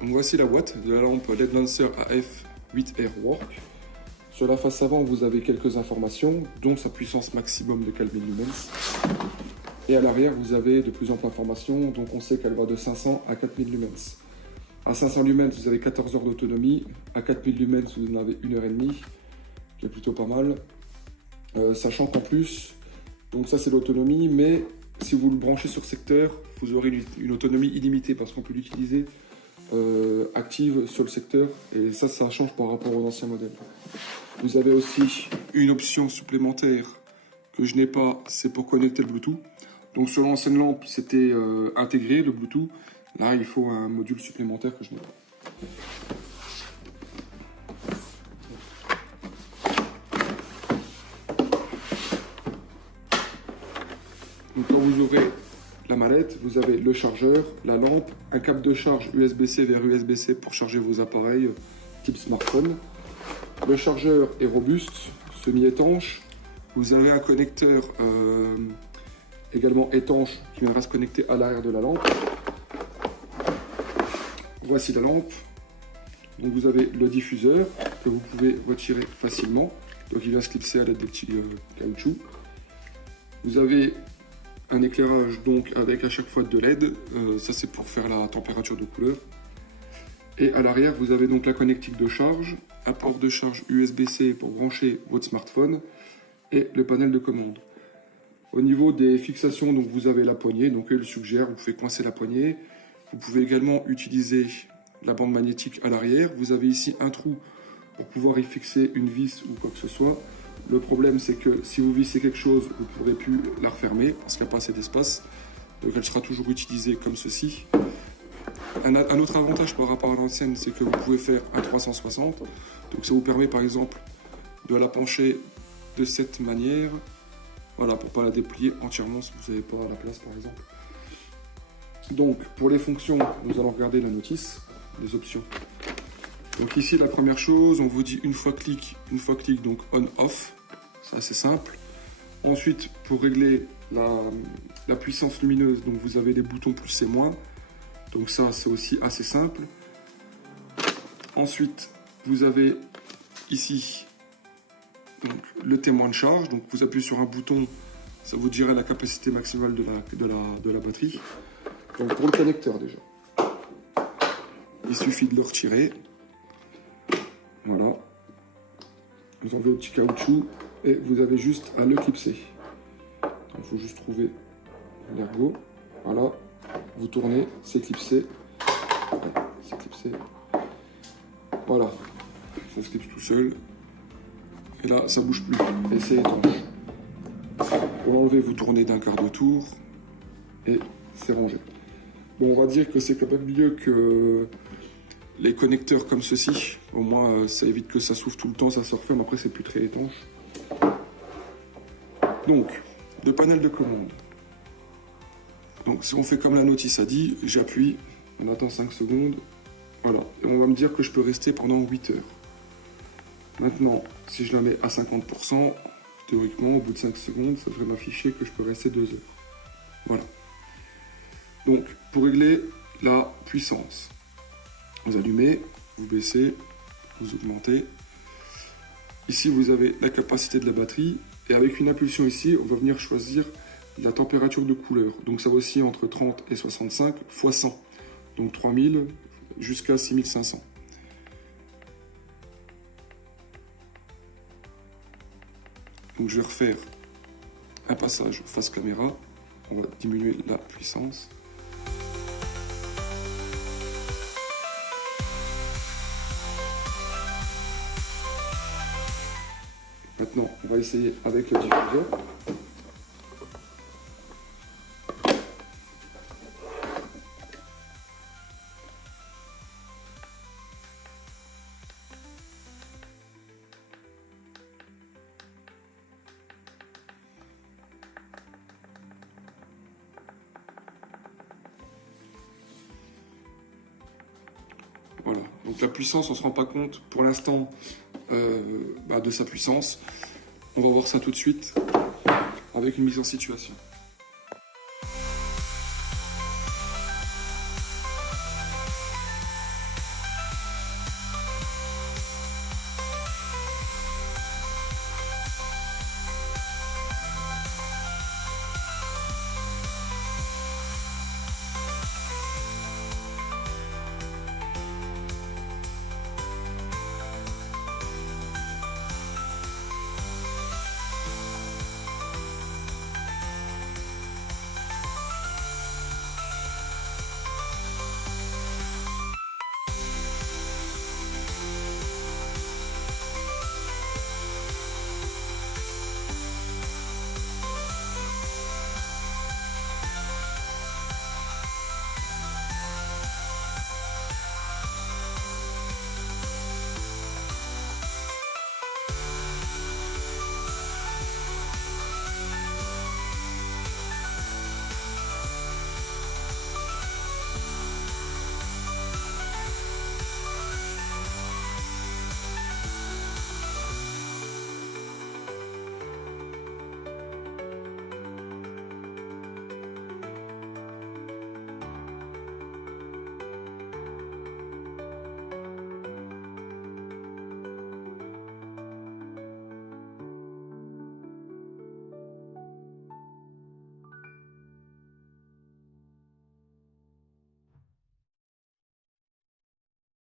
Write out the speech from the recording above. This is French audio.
Donc voici la boîte de la lampe LED Lancer AF8R Work. Sur la face avant, vous avez quelques informations, dont sa puissance maximum de 4000 lumens. Et à l'arrière, vous avez de plus amples informations, donc on sait qu'elle va de 500 à 4000 lumens. À 500 lumens, vous avez 14 heures d'autonomie. À 4000 lumens, vous en avez 1h30, qui est plutôt pas mal. Sachant qu'en plus, donc ça c'est l'autonomie, mais si vous le branchez sur secteur, vous aurez une autonomie illimitée parce qu'on peut l'utiliser active sur le secteur, et ça change par rapport aux anciens modèles. Vous avez aussi une option supplémentaire que je n'ai pas, c'est pour connecter le Bluetooth. Donc sur l'ancienne lampe, c'était intégré le Bluetooth. Là, il faut un module supplémentaire que je n'ai pas. Donc quand vous ouvrez la mallette, vous avez le chargeur, la lampe, un câble de charge USB-C vers USB-C pour charger vos appareils type smartphone. Le chargeur est robuste, semi-étanche. Vous avez un connecteur également étanche qui viendra se connecter à l'arrière de la lampe. Voici la lampe. Donc vous avez le diffuseur que vous pouvez retirer facilement. Donc il vient se clipser à l'aide des petits caoutchoucs. Vous avez un éclairage donc avec à chaque fois de LED. Ça c'est pour faire la température de couleur. Et à l'arrière vous avez donc la connectique de charge, un port de charge USB-C pour brancher votre smartphone et le panel de commande. Au niveau des fixations, donc vous avez la poignée, donc elle suggère, vous pouvez coincer la poignée. Vous pouvez également utiliser la bande magnétique à l'arrière. Vous avez ici un trou pour pouvoir y fixer une vis ou quoi que ce soit. Le problème, c'est que si vous vissez quelque chose, vous ne pourrez plus la refermer parce qu'il n'y a pas assez d'espace. Donc elle sera toujours utilisée comme ceci. Un autre avantage par rapport à l'ancienne, c'est que vous pouvez faire un 360. Donc ça vous permet par exemple de la pencher de cette manière. Voilà, pour ne pas la déplier entièrement si vous n'avez pas la place par exemple. Donc pour les fonctions, nous allons regarder la notice, les options. Donc ici la première chose, on vous dit une fois clic, donc on-off, c'est assez simple. Ensuite pour régler la puissance lumineuse, donc vous avez les boutons plus et moins. Donc ça c'est aussi assez simple. Ensuite vous avez ici donc, le témoin de charge, donc vous appuyez sur un bouton, ça vous dira la capacité maximale de la batterie. Donc pour le connecteur déjà, il suffit de le retirer. Voilà. Vous enlevez le petit caoutchouc et vous avez juste à le clipser. Il faut juste trouver l'ergot. Voilà. Vous tournez, c'est clipsé. C'est clipsé. Voilà. Ça se clipse tout seul. Et là, ça bouge plus. Et c'est étanche. Pour l'enlever, vous tournez d'un quart de tour. Et c'est rangé. Bon, on va dire que c'est quand même mieux que les connecteurs comme ceci. Au moins, ça évite que ça s'ouvre tout le temps, ça se referme. Après, c'est plus très étanche. Donc, le panel de commande. Donc, si on fait comme la notice a dit, j'appuie, on attend 5 secondes. Voilà. Et on va me dire que je peux rester pendant 8 heures. Maintenant, si je la mets à 50%, théoriquement, au bout de 5 secondes, ça devrait m'afficher que je peux rester 2 heures. Voilà. Donc, pour régler la puissance, vous allumez, vous baissez, vous augmentez. Ici, vous avez la capacité de la batterie. Et avec une impulsion ici, on va venir choisir la température de couleur. Donc, ça va aussi entre 30 et 65 fois 100. Donc, 3000 jusqu'à 6500. Donc, je vais refaire un passage face caméra. On va diminuer la puissance. Maintenant, on va essayer avec le diffuseur. Voilà, donc la puissance, on ne se rend pas compte pour l'instant de sa puissance. On va voir ça tout de suite avec une mise en situation.